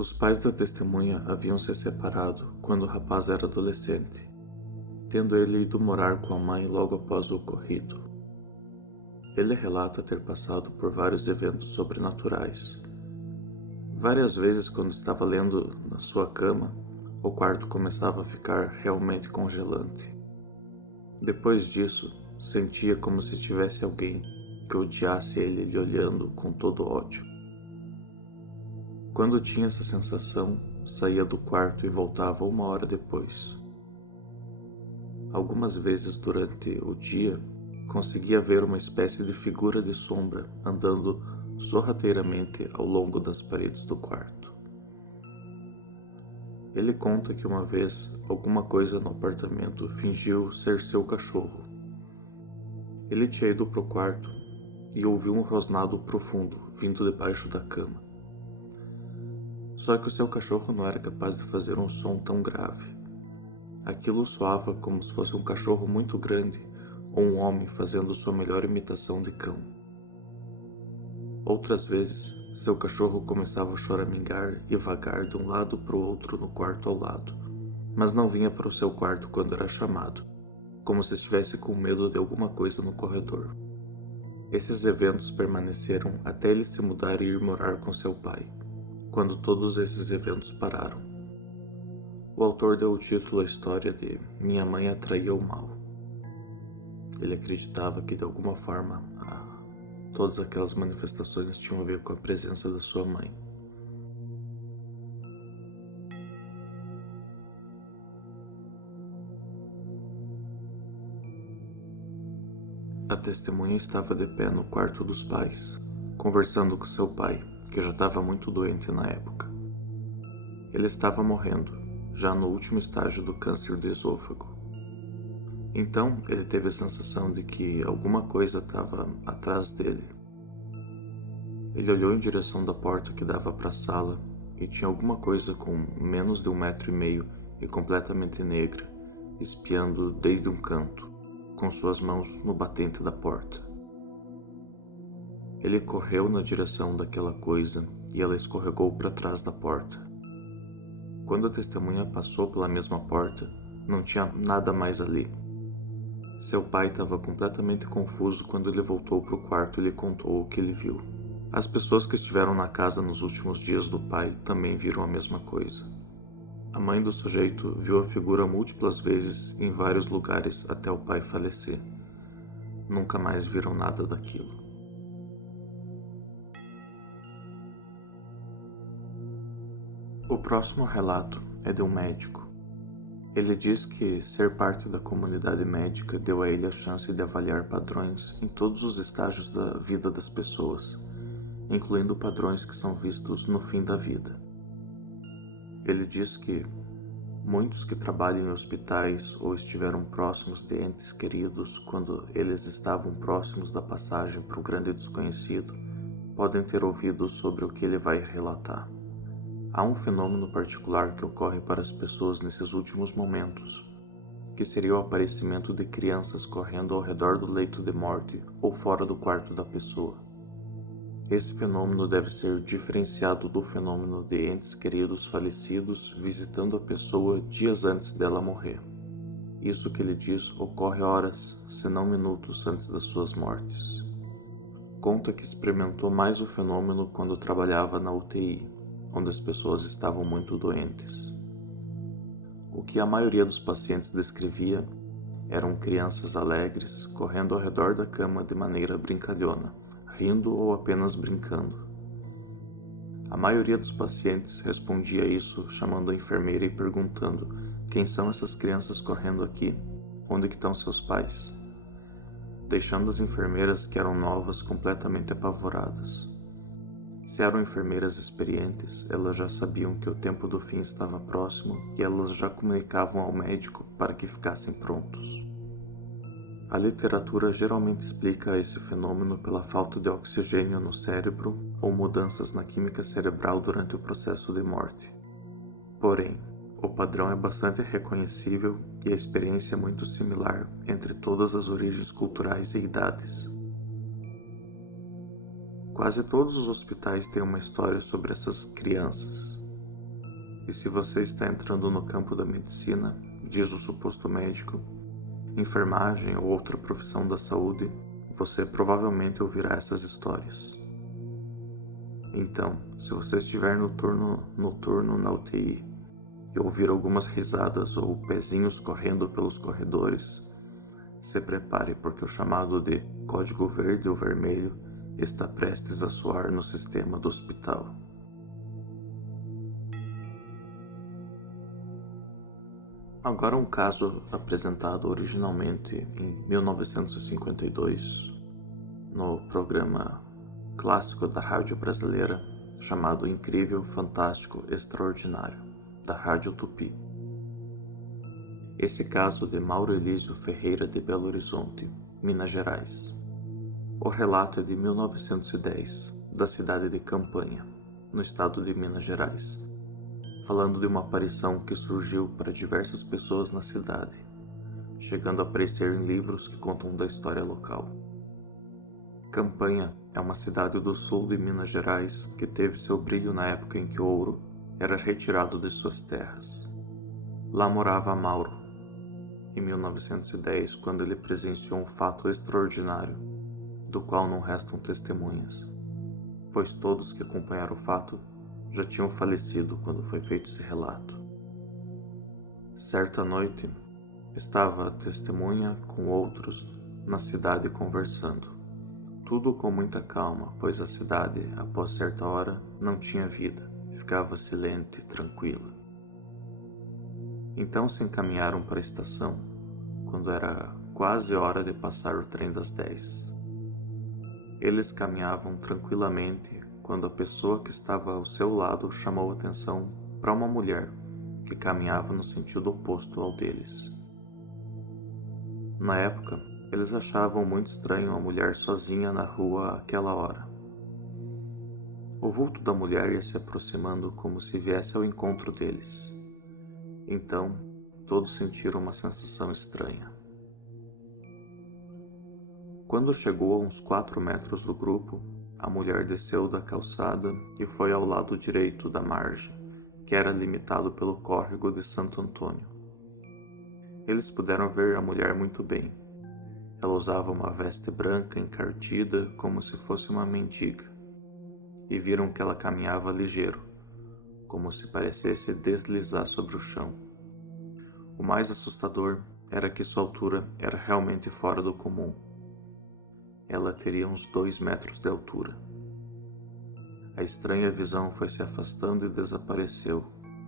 Os pais da testemunha haviam se separado quando o rapaz era adolescente, tendo ele ido morar com a mãe logo após o ocorrido. Ele relata ter passado por vários eventos sobrenaturais. Várias vezes, quando estava lendo na sua cama, o quarto começava a ficar realmente congelante. Depois disso, sentia como se tivesse alguém que odiasse ele lhe olhando com todo ódio. Quando tinha essa sensação, saía do quarto e voltava 1 hora depois. Algumas vezes durante o dia, conseguia ver uma espécie de figura de sombra andando sorrateiramente ao longo das paredes do quarto. Ele conta que uma vez alguma coisa no apartamento fingiu ser seu cachorro. Ele tinha ido para o quarto e ouviu um rosnado profundo vindo debaixo da cama. Só que o seu cachorro não era capaz de fazer um som tão grave. Aquilo soava como se fosse um cachorro muito grande ou um homem fazendo sua melhor imitação de cão. Outras vezes, seu cachorro começava a choramingar e vagar de um lado para o outro no quarto ao lado, mas não vinha para o seu quarto quando era chamado, como se estivesse com medo de alguma coisa no corredor. Esses eventos permaneceram até ele se mudar e ir morar com seu pai, quando todos esses eventos pararam. O autor deu o título à história de Minha Mãe Atraía o Mal. Ele acreditava que de alguma forma todas aquelas manifestações tinham a ver com a presença da sua mãe. A testemunha estava de pé no quarto dos pais, conversando com seu pai, que já estava muito doente na época. Ele estava morrendo, já no último estágio do câncer do esôfago. Então, ele teve a sensação de que alguma coisa estava atrás dele. Ele olhou em direção da porta que dava para a sala e tinha alguma coisa com menos de 1,5 m e completamente negra, espiando desde um canto, com suas mãos no batente da porta. Ele correu na direção daquela coisa e ela escorregou para trás da porta. Quando a testemunha passou pela mesma porta, não tinha nada mais ali. Seu pai estava completamente confuso quando ele voltou para o quarto e lhe contou o que ele viu. As pessoas que estiveram na casa nos últimos dias do pai também viram a mesma coisa. A mãe do sujeito viu a figura múltiplas vezes em vários lugares até o pai falecer. Nunca mais viram nada daquilo. O próximo relato é de um médico. Ele diz que ser parte da comunidade médica deu a ele a chance de avaliar padrões em todos os estágios da vida das pessoas, incluindo padrões que são vistos no fim da vida. Ele diz que muitos que trabalham em hospitais ou estiveram próximos de entes queridos quando eles estavam próximos da passagem para o grande desconhecido podem ter ouvido sobre o que ele vai relatar. Há um fenômeno particular que ocorre para as pessoas nesses últimos momentos, que seria o aparecimento de crianças correndo ao redor do leito de morte ou fora do quarto da pessoa. Esse fenômeno deve ser diferenciado do fenômeno de entes queridos falecidos visitando a pessoa dias antes dela morrer. Isso que ele diz ocorre horas, se não minutos antes das suas mortes. Conta que experimentou mais o fenômeno quando trabalhava na UTI, onde as pessoas estavam muito doentes. O que a maioria dos pacientes descrevia eram crianças alegres correndo ao redor da cama de maneira brincalhona, rindo ou apenas brincando. A maioria dos pacientes respondia isso chamando a enfermeira e perguntando: quem são essas crianças correndo aqui? Onde que estão seus pais? Deixando as enfermeiras que eram novas completamente apavoradas. Se eram enfermeiras experientes, elas já sabiam que o tempo do fim estava próximo e elas já comunicavam ao médico para que ficassem prontos. A literatura geralmente explica esse fenômeno pela falta de oxigênio no cérebro ou mudanças na química cerebral durante o processo de morte. Porém, o padrão é bastante reconhecível e a experiência é muito similar entre todas as origens culturais e idades. Quase todos os hospitais têm uma história sobre essas crianças. E se você está entrando no campo da medicina, diz o suposto médico, enfermagem ou outra profissão da saúde, você provavelmente ouvirá essas histórias. Então, se você estiver no turno na UTI e ouvir algumas risadas ou pezinhos correndo pelos corredores, se prepare, porque o chamado de código verde ou vermelho está prestes a soar no sistema do hospital. Agora um caso apresentado originalmente em 1952 no programa clássico da rádio brasileira chamado Incrível, Fantástico, Extraordinário, da Rádio Tupi. Esse caso de Mauro Elísio Ferreira de Belo Horizonte, Minas Gerais. O relato é de 1910, da cidade de Campanha, no estado de Minas Gerais, falando de uma aparição que surgiu para diversas pessoas na cidade, chegando a aparecer em livros que contam da história local. Campanha é uma cidade do sul de Minas Gerais que teve seu brilho na época em que o ouro era retirado de suas terras. Lá morava Mauro, em 1910, quando ele presenciou um fato extraordinário, do qual não restam testemunhas, pois todos que acompanharam o fato já tinham falecido quando foi feito esse relato. Certa noite, estava a testemunha com outros na cidade conversando. Tudo com muita calma, pois a cidade, após certa hora, não tinha vida, ficava silente e tranquila. Então se encaminharam para a estação, quando era quase hora de passar o trem das 10. Eles caminhavam tranquilamente quando a pessoa que estava ao seu lado chamou atenção para uma mulher que caminhava no sentido oposto ao deles. Na época, eles achavam muito estranho a mulher sozinha na rua àquela hora. O vulto da mulher ia se aproximando como se viesse ao encontro deles. Então, todos sentiram uma sensação estranha. Quando chegou a uns 4 metros do grupo, a mulher desceu da calçada e foi ao lado direito da margem, que era limitado pelo córrego de Santo Antônio. Eles puderam ver a mulher muito bem. Ela usava uma veste branca encardida como se fosse uma mendiga, e viram que ela caminhava ligeiro, como se parecesse deslizar sobre o chão. O mais assustador era que sua altura era realmente fora do comum. Ela teria uns 2 metros de altura. A estranha visão foi se afastando e desapareceu,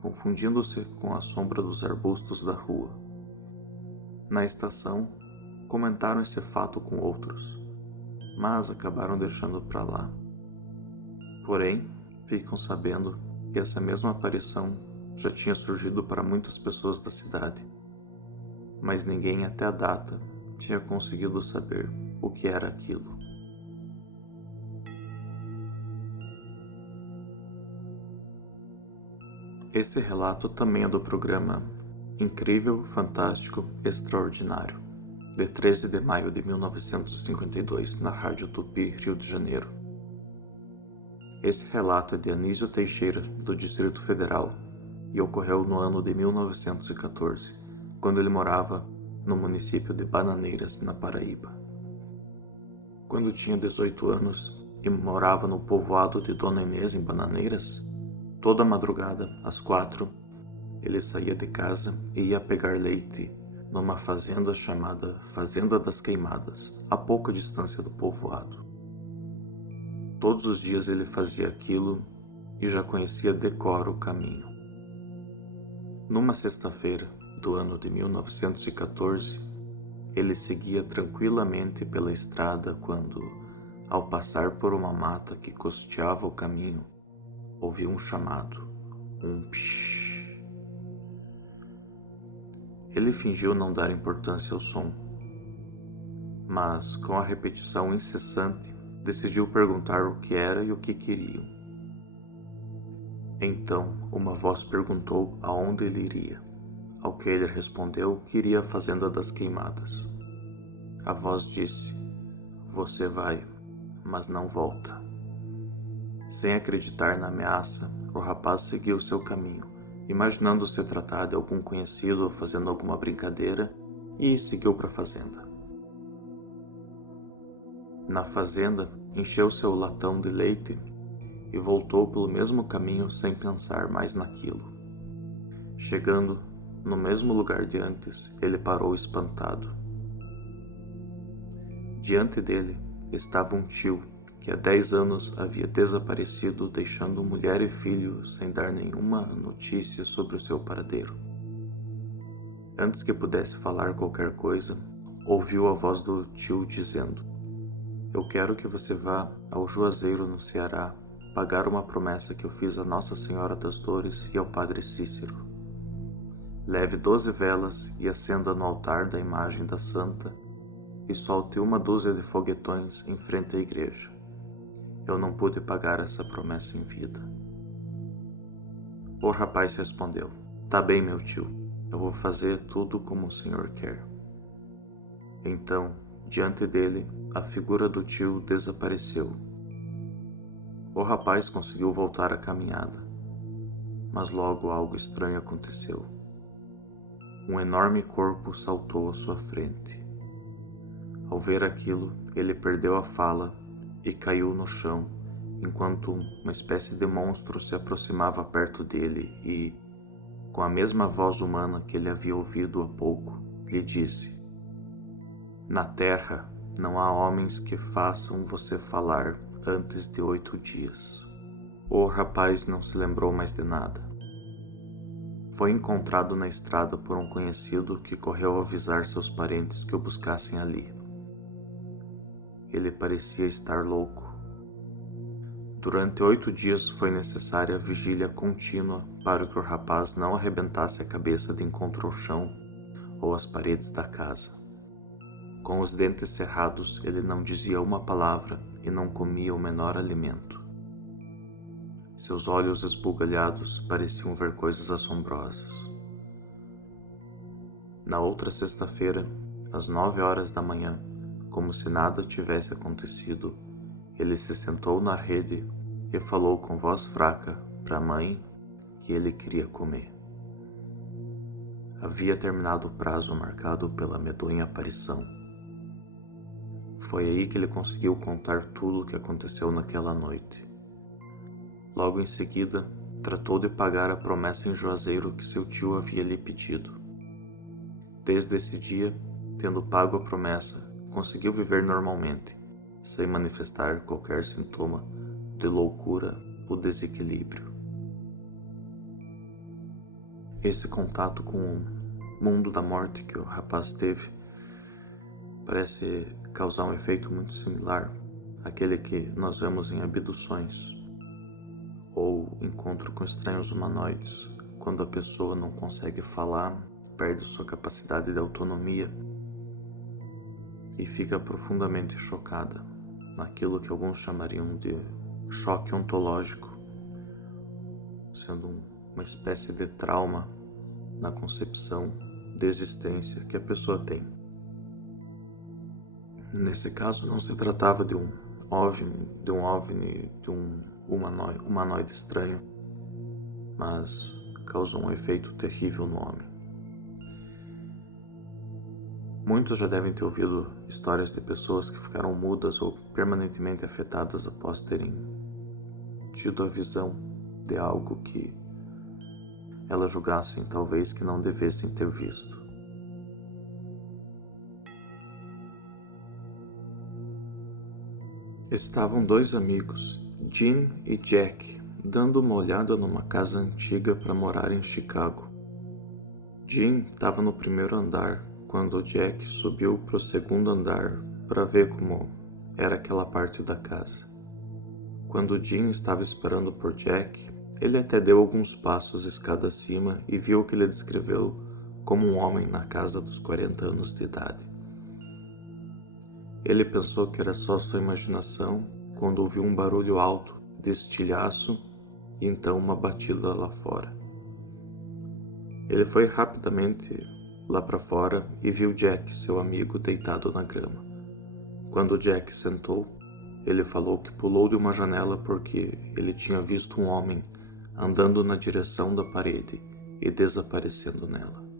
confundindo-se com a sombra dos arbustos da rua. Na estação, comentaram esse fato com outros, mas acabaram deixando para lá. Porém, ficam sabendo que essa mesma aparição já tinha surgido para muitas pessoas da cidade, mas ninguém até a data tinha conseguido saber o que era aquilo. Esse relato também é do programa Incrível, Fantástico, Extraordinário, de 13 de maio de 1952, na Rádio Tupi, Rio de Janeiro. Esse relato é de Anísio Teixeira, do Distrito Federal, e ocorreu no ano de 1914, quando ele morava no município de Bananeiras, na Paraíba. Quando tinha 18 anos e morava no povoado de Dona Inês, em Bananeiras, toda madrugada, às 4, ele saía de casa e ia pegar leite numa fazenda chamada Fazenda das Queimadas, a pouca distância do povoado. Todos os dias ele fazia aquilo e já conhecia de cor o caminho. Numa sexta-feira do ano de 1914, ele seguia tranquilamente pela estrada quando, ao passar por uma mata que costeava o caminho, ouviu um chamado, um psh. Ele fingiu não dar importância ao som, mas com a repetição incessante, decidiu perguntar o que era e o que queriam. Então, uma voz perguntou aonde ele iria, ao que ele respondeu que iria à Fazenda das Queimadas. A voz disse, você vai, mas não volta. Sem acreditar na ameaça, o rapaz seguiu seu caminho, imaginando se tratar de algum conhecido ou fazendo alguma brincadeira, e seguiu para a fazenda. Na fazenda, encheu seu latão de leite e voltou pelo mesmo caminho sem pensar mais naquilo. Chegando no mesmo lugar de antes, ele parou espantado. Diante dele estava um tio que há 10 anos havia desaparecido, deixando mulher e filho sem dar nenhuma notícia sobre o seu paradeiro. Antes que pudesse falar qualquer coisa, ouviu a voz do tio dizendo: "Eu quero que você vá ao Juazeiro, no Ceará, pagar uma promessa que eu fiz a Nossa Senhora das Dores e ao Padre Cícero. Leve 12 velas e acenda no altar da imagem da santa e solte 1 dúzia de foguetões em frente à igreja. Eu não pude pagar essa promessa em vida." O rapaz respondeu: "Tá bem, meu tio, eu vou fazer tudo como o senhor quer." Então, diante dele, a figura do tio desapareceu. O rapaz conseguiu voltar à caminhada, mas logo algo estranho aconteceu. Um enorme corpo saltou à sua frente. Ao ver aquilo, ele perdeu a fala e caiu no chão, enquanto uma espécie de monstro se aproximava perto dele e, com a mesma voz humana que ele havia ouvido há pouco, lhe disse: "Na terra não há homens que façam você falar antes de 8 dias." O rapaz não se lembrou mais de nada. Foi encontrado na estrada por um conhecido que correu avisar seus parentes que o buscassem ali. Ele parecia estar louco. Durante 8 dias foi necessária vigília contínua para que o rapaz não arrebentasse a cabeça de encontro ao chão ou às paredes da casa. Com os dentes cerrados, ele não dizia uma palavra e não comia o menor alimento. Seus olhos esbugalhados pareciam ver coisas assombrosas. Na outra sexta-feira, às 9 horas da manhã, como se nada tivesse acontecido, ele se sentou na rede e falou com voz fraca para a mãe que ele queria comer. Havia terminado o prazo marcado pela medonha aparição. Foi aí que ele conseguiu contar tudo o que aconteceu naquela noite. Logo em seguida, tratou de pagar a promessa em Juazeiro que seu tio havia lhe pedido. Desde esse dia, tendo pago a promessa, conseguiu viver normalmente, sem manifestar qualquer sintoma de loucura ou desequilíbrio. Esse contato com o mundo da morte que o rapaz teve parece causar um efeito muito similar àquele que nós vemos em abduções ou encontro com estranhos humanoides, quando a pessoa não consegue falar, perde sua capacidade de autonomia e fica profundamente chocada, naquilo que alguns chamariam de choque ontológico, sendo uma espécie de trauma na concepção de existência que a pessoa tem. Nesse caso, não se tratava de um OVNI, de um humanoide estranho, mas causou um efeito terrível no homem. Muitos já devem ter ouvido histórias de pessoas que ficaram mudas ou permanentemente afetadas após terem tido a visão de algo que elas julgassem talvez que não devessem ter visto. Estavam 2 amigos, Jim e Jack, dando uma olhada numa casa antiga para morar em Chicago. Jim estava no primeiro andar quando Jack subiu para o segundo andar para ver como era aquela parte da casa. Quando Jim estava esperando por Jack, ele até deu alguns passos escada acima e viu o que ele descreveu como um homem na casa dos 40 anos de idade. Ele pensou que era só sua imaginação quando ouviu um barulho alto de estilhaço e então uma batida lá fora. Ele foi rapidamente lá para fora e viu Jack, seu amigo, deitado na grama. Quando Jack sentou, ele falou que pulou de uma janela porque ele tinha visto um homem andando na direção da parede e desaparecendo nela.